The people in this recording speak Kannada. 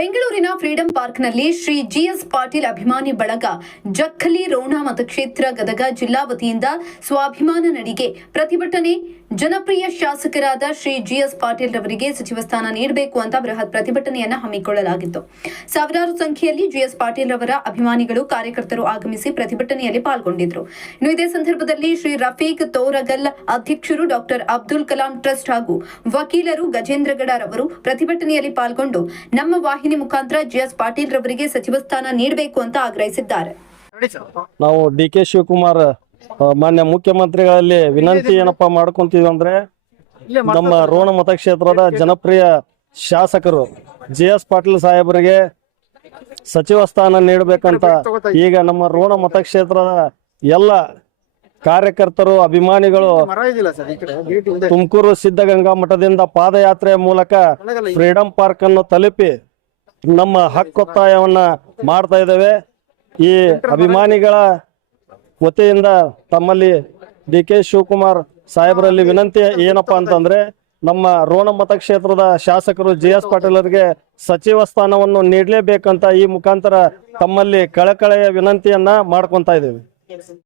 ಬೆಂಗಳೂರಿನ ಫ್ರೀಡಂ ಪಾರ್ಕ್ನಲ್ಲಿ ಶ್ರೀ ಜಿಎಸ್ ಪಾಟೀಲ್ ಅಭಿಮಾನಿ ಬಳಗ ಜಕ್ಕಲಿ ರೋಣ ಮತಕ್ಷೇತ್ರ ಗದಗ ಜಿಲ್ಲಾ ವತಿಯಿಂದ ಸ್ವಾಭಿಮಾನ ನಡಿಗೆ ಪ್ರತಿಭಟನೆ. ಜನಪ್ರಿಯ ಶಾಸಕರಾದ ಶ್ರೀ ಜಿಎಸ್ ಪಾಟೀಲ್ ರವರಿಗೆ ಸಚಿವ ಸ್ಥಾನ ನೀಡಬೇಕು ಅಂತ ಬೃಹತ್ ಪ್ರತಿಭಟನೆಯನ್ನು ಹಮ್ಮಿಕೊಳ್ಳಲಾಗಿತ್ತು. ಸಾವಿರಾರು ಸಂಖ್ಯೆಯಲ್ಲಿ ಜಿಎಸ್ ಪಾಟೀಲ್ ರವರ ಅಭಿಮಾನಿಗಳು ಕಾರ್ಯಕರ್ತರು ಆಗಮಿಸಿ ಪ್ರತಿಭಟನೆಯಲ್ಲಿ ಪಾಲ್ಗೊಂಡಿದ್ದರು. ಇನ್ನು ಇದೇ ಸಂದರ್ಭದಲ್ಲಿ ಶ್ರೀ ರಫೀಕ್ ತೋರಗಲ್ ಅಧ್ಯಕ್ಷರು ಡಾಕ್ಟರ್ ಅಬ್ದುಲ್ ಕಲಾಂ ಟ್ರಸ್ಟ್ ಹಾಗೂ ವಕೀಲರು ಗಜೇಂದ್ರಗಡ ರವರು ಪ್ರತಿಭಟನೆಯಲ್ಲಿ ಪಾಲ್ಗೊಂಡು ನಮ್ಮ ವಾಹಿನಿ ಮುಖಾಂತರ ಜಿಎಸ್ ಪಾಟೀಲ್ ರವರಿಗೆ ಸಚಿವ ಸ್ಥಾನ ನೀಡಬೇಕು ಅಂತ ಆಗ್ರಹಿಸಿದ್ದಾರೆ. ನಾವು ಡಿ.ಕೆ. ಶಿವಕುಮಾರ್ ಮಾನ್ಯ ಮುಖ್ಯಮಂತ್ರಿಗಳಲ್ಲಿ ವಿನಂತಿ ಏನಪ್ಪಾ ಮಾಡ್ಕೊಂತೀವಿ ಅಂದ್ರೆ, ನಮ್ಮ ರೋಣ ಮತಕ್ಷೇತ್ರದ ಜನಪ್ರಿಯ ಶಾಸಕರು ಜಿಎಸ್ ಪಾಟೀಲ್ ಸಾಹೇಬರಿಗೆ ಸಚಿವ ಸ್ಥಾನ ನೀಡಬೇಕಂತ ಈಗ ನಮ್ಮ ರೋಣ ಮತಕ್ಷೇತ್ರದ ಎಲ್ಲ ಕಾರ್ಯಕರ್ತರು ಅಭಿಮಾನಿಗಳು ತುಮಕೂರು ಸಿದ್ಧಗಂಗಾ ಮಠದಿಂದ ಪಾದಯಾತ್ರೆ ಮೂಲಕ ಫ್ರೀಡಂ ಪಾರ್ಕ್ ಅನ್ನು ತಲುಪಿ ನಮ್ಮ ಹಕ್ಕೊತ್ತಾಯವನ್ನ ಮಾಡ್ತಾ ಇದ್ದೇವೆ. ಈ ಅಭಿಮಾನಿಗಳ ವತಿಯಿಂದ ತಮ್ಮಲ್ಲಿ ಡಿ.ಕೆ. ಶಿವಕುಮಾರ್ ಸಾಹೇಬರಲ್ಲಿ ವಿನಂತಿ ಏನಪ್ಪಾ ಅಂತಂದ್ರೆ, ನಮ್ಮ ರೋಣ ಮತಕ್ಷೇತ್ರದ ಶಾಸಕರು ಜಿಎಸ್ ಪಾಟೀಲರಿಗೆ ಸಚಿವ ಸ್ಥಾನವನ್ನು ನೀಡಲೇಬೇಕಂತ ಈ ಮುಖಾಂತರ ತಮ್ಮಲ್ಲಿ ಕಳಕಳೆಯ ವಿನಂತಿಯನ್ನ ಮಾಡ್ಕೊಂತ ಇದ್ದೇವೆ.